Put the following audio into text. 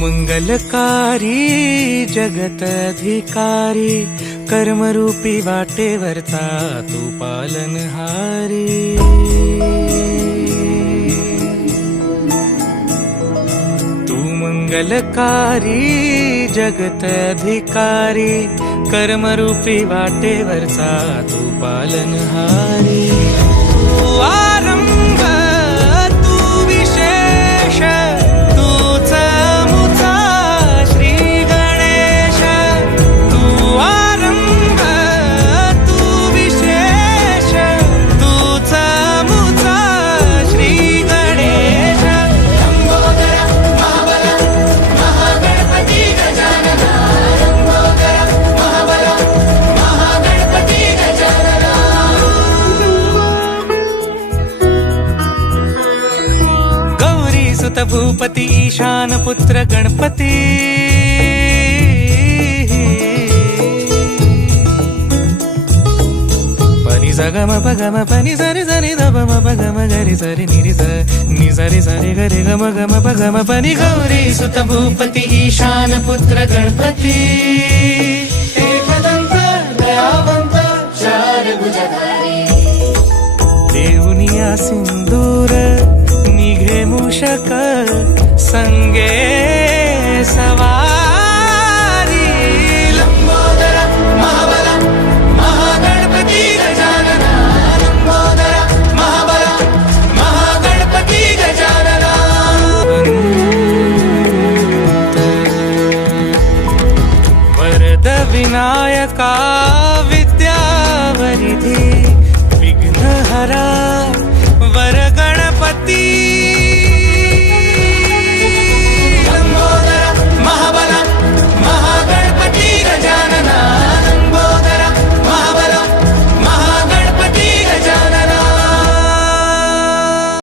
मंगलकारी जगत अधिकारी, कर्मरूपी वाटेवरचा तू पालनहारी। तू मंगलकारी जगत अधिकारी, कर्मरूपी वाटेवरचा तू पालनहारी। तू आरंभ तू विशेष, तूच मुचा श्री गणेश। तू आरंभ तू विशेष, तूच मुचा श्री गणेश। लंबोदर महाबल महागणपती गजानना, लंबोदर महाबल महागणपती गजानना। गौरी सुत भूपती ईशान पुत्र गणपती, पनी सगम पगम पनी सरी सरी दब म पगम गरी सरी निरी स नि सरी सरी गरी गम गम पगम पनी। गौरी सुत भूपती ईशान पुत्र गणपती, एकदंत दयावंत चार भुजधारी। देऊनिया सिंदूर निघे मूषक संगे